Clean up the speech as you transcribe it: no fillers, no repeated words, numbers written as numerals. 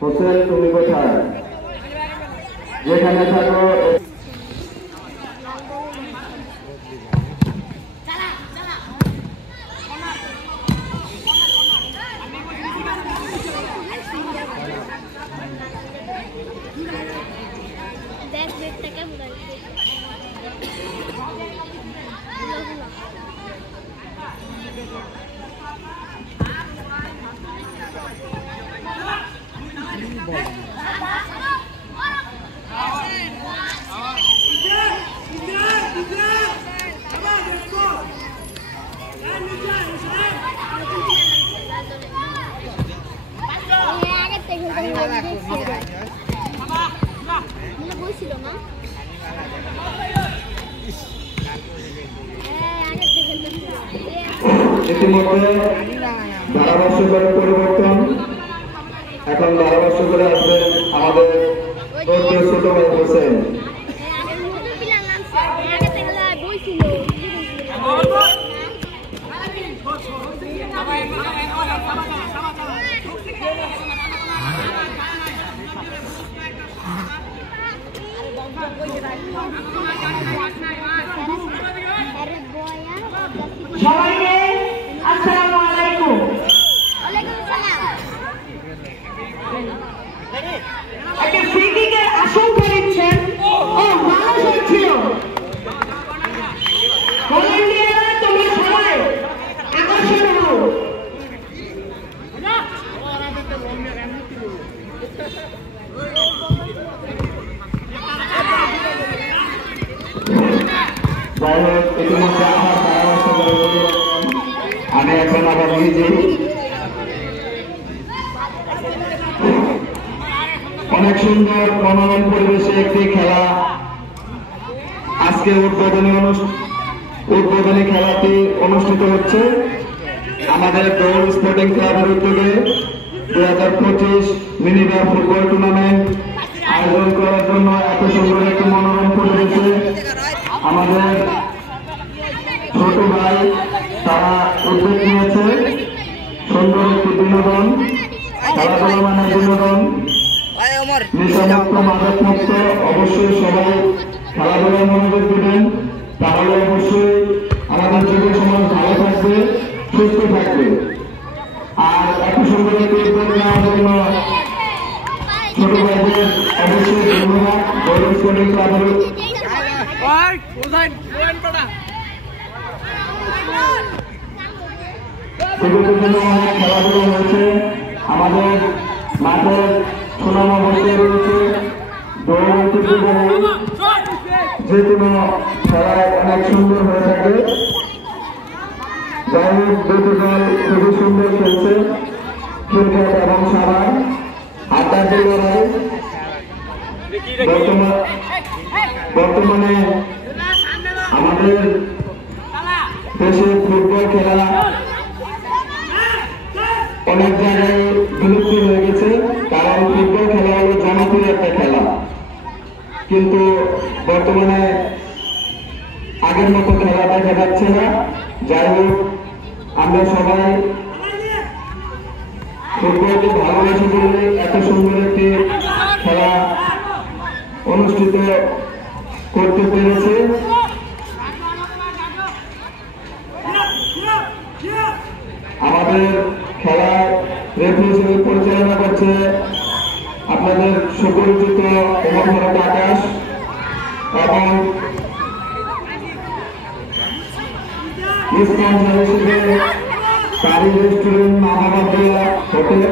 হোসেন তুমি কোথায়? যেখানে থাকো ইতিমধ্যে ধারাভাষ্যকার পরিবর্তন। এখন ধারাভাষ্যকারে আসবেন আমাদের ছোট ভাই হোসেন। সবাইকে আসসালামু আলাইকুম। একটা ফ্রি কিকের আশঙ্কা নিচ্ছেন ও মানুষ হচ্ছিল কলম্বিয়ার, তোমরা সবাই আকর্ষণ হও। যাই হোক, ইতিমধ্যে আমি এখন আবার নিজে অনেক সুন্দর মনোরম পরিবেশে একটি খেলা, আজকে উদ্বোধনী খেলাটি অনুষ্ঠিত হচ্ছে আমাদের দৌড় স্পোর্টিং ক্লাবের উদ্যোগে 2025 মিনিবার ফুটবল টুর্নামেন্ট আয়োজন করার জন্য এত সুন্দর একটি মনোরম পরিবেশে আমাদের ছোট ভাই তারা উদ্যোগ নিয়েছে। সুন্দর একটি বিনোদন, খেলাধুলা মানে বিনোদন, নেশামুক্ত মাদকমুক্ত। অবশ্যই সবাই খেলাধুলায় মনোযোগ দেবেন, তাহলে অবশ্যই আমাদের যুব সমাজ ভালো থাকবে, সুস্থ থাকবে। আর এত সুন্দর একটি উদ্যোগ নেওয়ার জন্য ছোট ভাইদের অবশ্যই ধন্যবাদ। দৌড় স্পোর্টিং ক্লাবের খেলাধুলা হয়েছে, আমাদের মাঠের সুনাম অবশ্যই রয়েছে। যে কোনো খেলায় অনেক সুন্দর হয়ে থাকে। যাই হোক, দুটি দল খুবই সুন্দর খেলছে, ক্রিকেট এবং সাবান আড্ডাটি লড়াই। বর্তমানে আমাদের দেশে ফুটবল খেলা অনেক জায়গায় বিলুপ্তি হয়ে গেছে, কারণ ফুটবল খেলা হলো জনপ্রিয় একটা খেলা, কিন্তু বর্তমানে আগের মতো খেলা দেখা যাচ্ছে না। যাই হোক, আমরা সবাই ফুটবলকে ভালোবেসে বলে এত সুন্দর একটি খেলা অনুষ্ঠিত করতে পেরেছে। আমাদের খেলার রেফারি হিসেবে পরিচালনা করছে আপনাদের সুপরিচিত উমাভারত আকাশ এবং স্পন্সর হিসেবে কারি রেস্টুরেন্ট, মামাবাদ হোটেল।